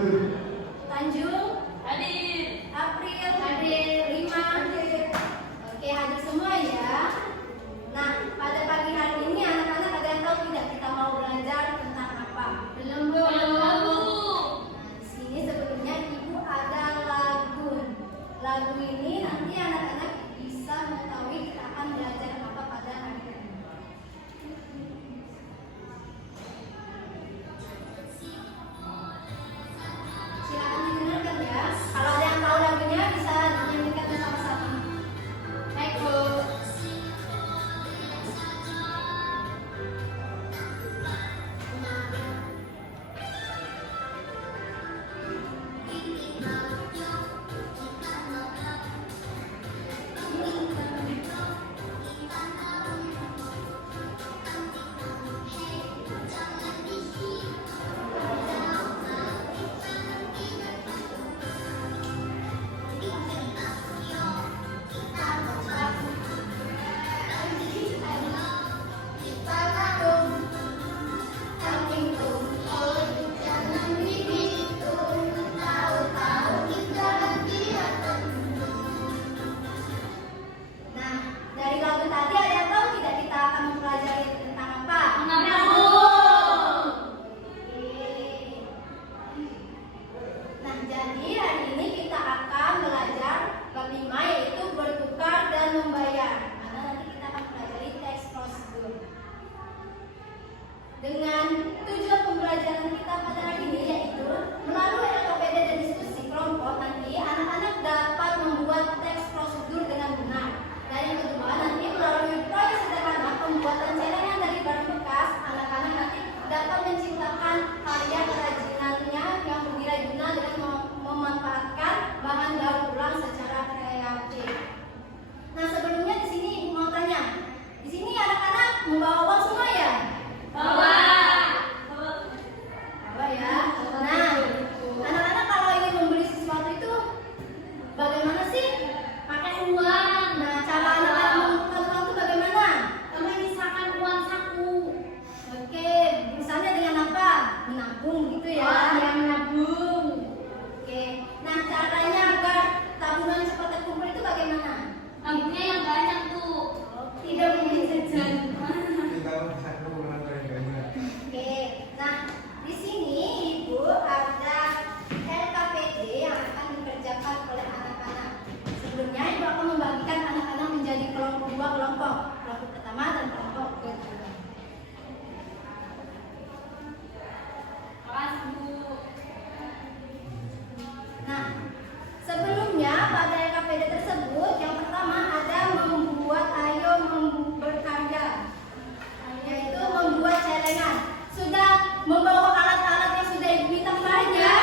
Tanjung hadir, April hadir, Rima hadir. Oke, hadir semua ya. Nah, pada pagi hari ini anak-anak ada yang tahu tidak kita mau belajar tentang apa? Belum Bu. Nah, di sini sebelumnya Ibu ada lagu. Lagu ini nanti anak-anak bisa mengetahui kita akan belajar apa pada hari ini. Silakan didengarkan ya. Kalau ada yang tahu lagunya bisa dinyanyikan bersama-sama. Baik Bu. Nah, dari lagu tadi ada yang tahu tidak kita akan mempelajari tentang apa? Nah, jadi hari ini kita akan belajar bab 5 yaitu bertukar dan membayar. Karena nanti kita akan pelajari teks prosedur. Dengan tujuan pembelajaran kita pada hari ini yaitu melalui LKPD dan diskusi kelompok nanti anak-anak dapat membuat teks prosedur dengan benar. Dan yang kedua nanti melalui proyek sederhana pembuatan celengan dari barang bekas, anak-anak nanti dapat menciptakan karya kerajinannya yang berguna dengan memanfaatkan bahan daur ulang secara kreatif. Nah, sebelumnya di sini Ibu mau tanya, di sini anak-anak membawa uang semua ya? Bawa ya. Nah, anak-anak kalau ingin membeli sesuatu itu bagaimana sih? Pakai uang. Nah, cara anak-anak mengumpulkan uang itu bagaimana? Memisahkan uang saku. Oke, misalnya dengan apa? Menabung gitu ya. Yang menabung. Oke. Nah, caranya agar tabungan cepat terkumpul itu bagaimana? Tabungnya yang banyak tuh. Tidak beli jajan. Oke, nah di sini Ibu ada LKPD yang akan dikerjakan oleh anak-anak. Sebelumnya Ibu akan membagikan anak-anak menjadi dua kelompok pertama dan kelompok kedua. Makasih Bu. Nah, sebelumnya pada LKPD tersebut yang pertama ada berkarya, yaitu membuat celengan. Sudah membawa alat-alat yang sudah Ibu minta kemarin ya?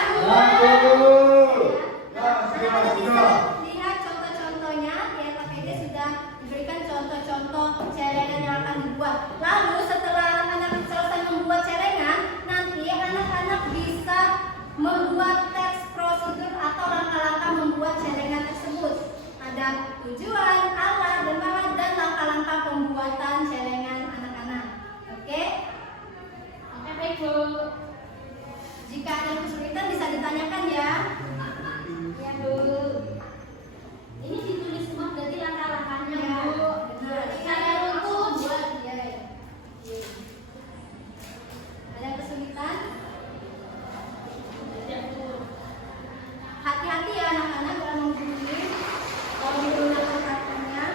Anak-anak bisa lihat contoh-contohnya di LKPD sudah diberikan contoh-contoh celengan yang akan dibuat. Lalu setelah anak-anak selesai membuat celengan, nanti anak-anak bisa membuat teks prosedur atau langkah-langkah membuat celengan tersebut. Ada tujuan, alat, dan bahan, dan langkah-langkah pembuatan celengan anak-anak. Oke? Oke, baik Bu. Jika ada kesulitan bisa ditanyakan ya. Ya Bu. Ini ditulis semua berarti langkah-langkahnya ya, Bu. Benar. Saya untuk buat ya. Ada kesulitan? Ya Bu. Hati-hati ya anak-anak dalam menghubungi kalau menggunakan kartunya.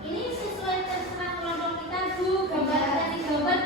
Ini sesuai terserah kelompok kita Bu. Gambar dari gambar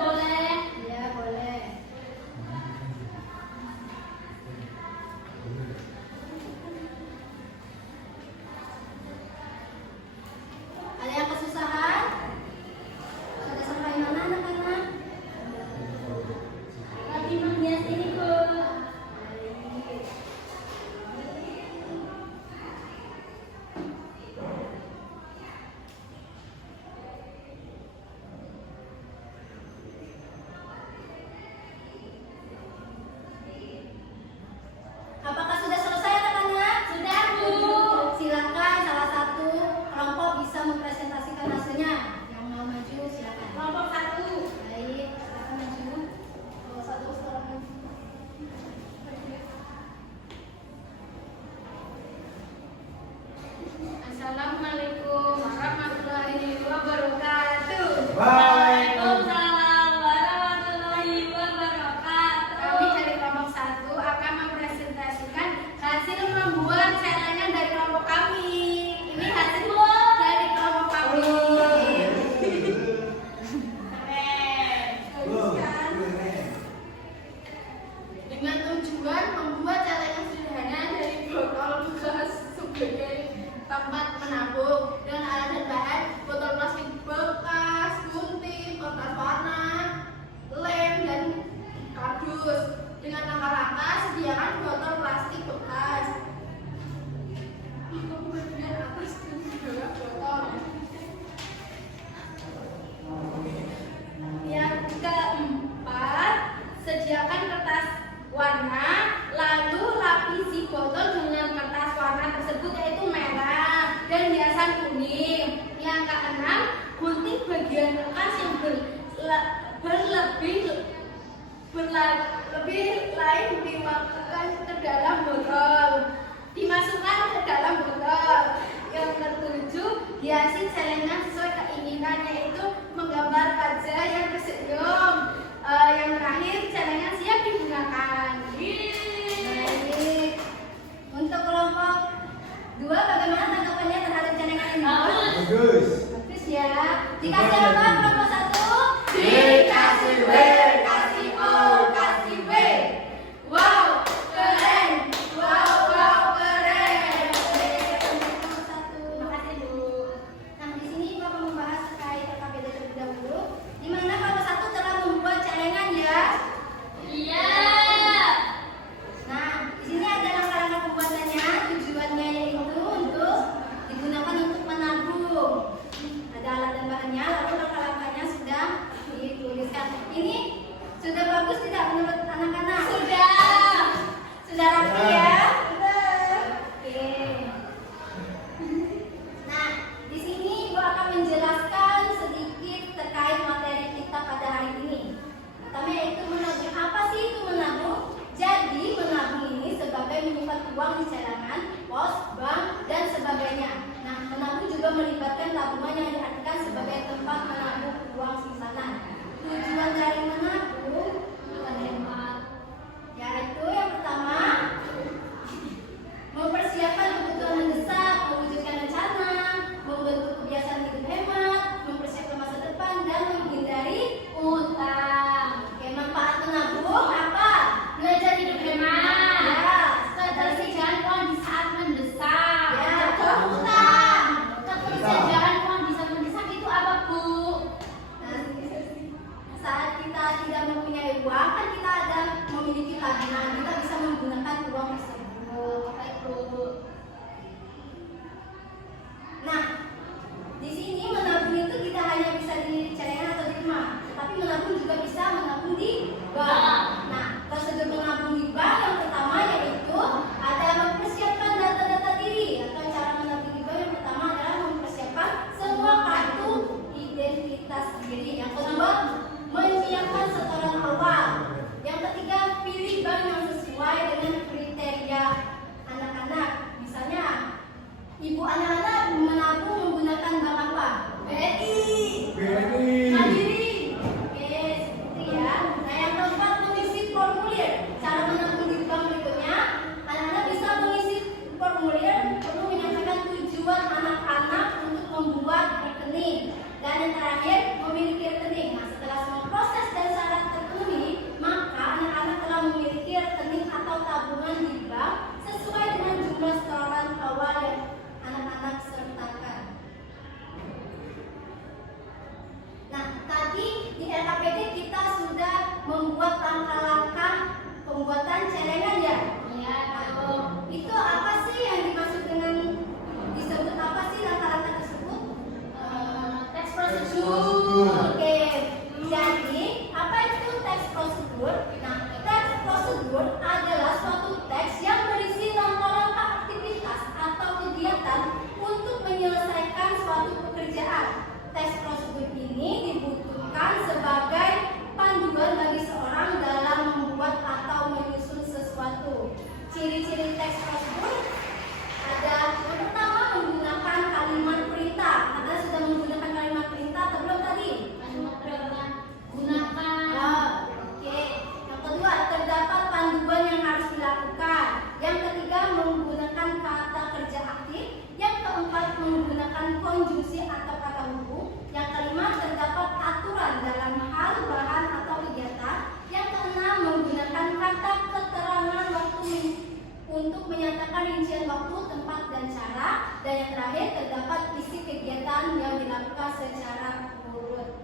lebih lain dimasukkan ke dalam botol. Yang ketujuh, hiasi celengan sesuai keinginan, yaitu menggambar wajah yang tersenyum. Yang terakhir, celengan siap digunakan. Baik. Untuk kelompok 2, bagaimana tanggapannya terhadap celengan ini? Bagus. Bagus ya. Dikasih apa kelompok 1? Dikasih W. Kasih O, kasih B. Wow, keren. Wow, keren. Makasih Bu. Nah, di sini Bapak membahas terkait LKPD terlebih dahulu. Di mana kelompok 1 telah membuat celengan ya? Iya. Nah, di sini ada langkah-langkah pembuatannya. Tujuannya yaitu untuk digunakan untuk menabung. Ada alat dan bahannya, lalu langkah-langkahnya sudah dituliskan. Ini sudah bagus tidak menurut anak-anak? Sudah rapi ya? Oke. Nah, di sini Ibu akan menjelaskan sedikit terkait materi kita pada hari ini. Pertama yaitu menabung. Apa sih itu menabung? Jadi menabung ini sebagai menyimpan uang di celengan, pos, bank, dan sebagainya. Nah, menabung juga melibatkan tabungan yang diartikan sebagai tempat menabung uang simpanan. Tujuan dari menabung menghemat. Yaitu yang pertama, mempersiapkan kebutuhan mendesak, mewujudkan rencana, membentuk kebiasaan hidup hemat, mempersiapkan masa depan, dan menghindari utang. Oke, manfaat menabung apa? Belajar hidup hemat. Ya, Ketersediaan uang di saat mendesak. ya, utang. Ketersediaan uang di saat mendesak itu apa, Bu? Nah, saat kita tidak mempunyai uang, kan kita ada memiliki tabungan, kita bisa menggunakan uang tersebut. Baik, Bu. Nah, di sini menabung itu tidak hanya bisa di celengan atau di rumah, tapi menabung juga bisa menabung di bank. Nah, prosedur menabung di bank yang pertama yaitu ada mempersiapkan data-data diri, atau cara menabung di bank yang pertama adalah mempersiapkan semua kartu identitas diri. Yang kedua, menyiapkan setoran awal. Yang ketiga, pilih bank yang sesuai dengan kriteria anak-anak. Misalnya, ibu anak-anak menabung menggunakan bank apa? BRI. Mandiri. Oke, seperti ya. Nah, yang keempat, mengisi formulir. Cara menabung di bank berikutnya, anak-anak bisa mengisi formulir perlu menyampaikan tujuan anak-anak untuk membuat rekening. Dan yang terakhir, memiliki rekening. Nah, setelah semua proses dan syarat terpenuhi, maka anak-anak telah memiliki rekening atau tabungan di bank sesuai dengan jumlah setoran awal yang anak-anak sertakan. Nah, tadi di LKPD kita sudah membuat langkah-langkah pembuatan celengan ya? Iya, Nah, itu apa sih yang dimaksud dengan disebut apa sih langkah-langkah tersebut? Teks prosedur. Oke, jadi apa itu teks prosedur? Nah, teks prosedur adalah suatu teks yang berisi langkah-langkah aktivitas atau kegiatan untuk menyelesaikan suatu pekerjaan. Teks prosedur ini dibutuhkan sebagai panduan bagi seorang dalam membuat atau menyusun sesuatu. Ciri-ciri teks prosedur ada yang pertama menggunakan kalimat perintah. Anda sudah menggunakan kalimat perintah atau belum tadi? Gunakan. Oke. Yang kedua, terdapat panduan yang harus dilakukan. Yang ketiga, menggunakan kata kerja aktif. Yang keempat, menggunakan konjungsi atau kata hubung. Yang kelima, terdapat aturan dalam hal bahan atau kegiatan. Yang keenam, menggunakan kata keterangan waktu untuk menyatakan rincian waktu, tempat, dan cara. Dan yang terakhir, terdapat isi kegiatan yang dilakukan secara urut.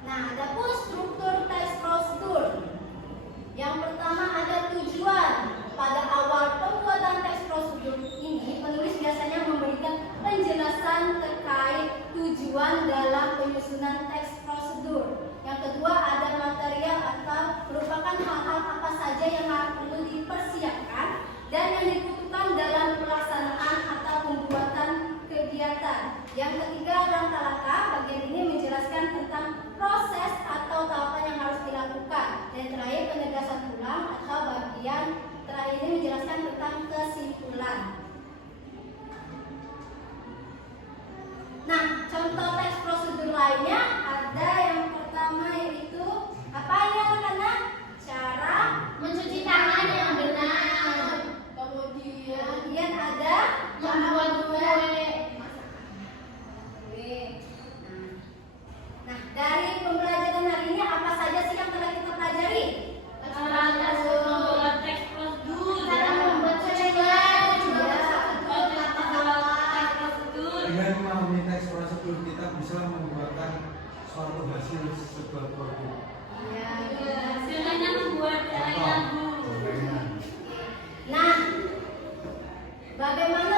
Nah, adapun struktur teks prosedur. Yang pertama ada tujuan. Pada awal pembuatan teks prosedur ini, penulis biasanya memberikan penjelasan terkait tujuan dalam penyusunan teks prosedur. Yang kedua ada material atau merupakan hal-hal apa saja yang perlu dipersiapkan dan yang dibutuhkan dalam pelaksanaan atau pembuatan kegiatan. Yang ketiga langkah-langkah hasil sebuah produk. Ya. Hasilnya membuat celengan, Bu. Gorengan. Nah, bagaimana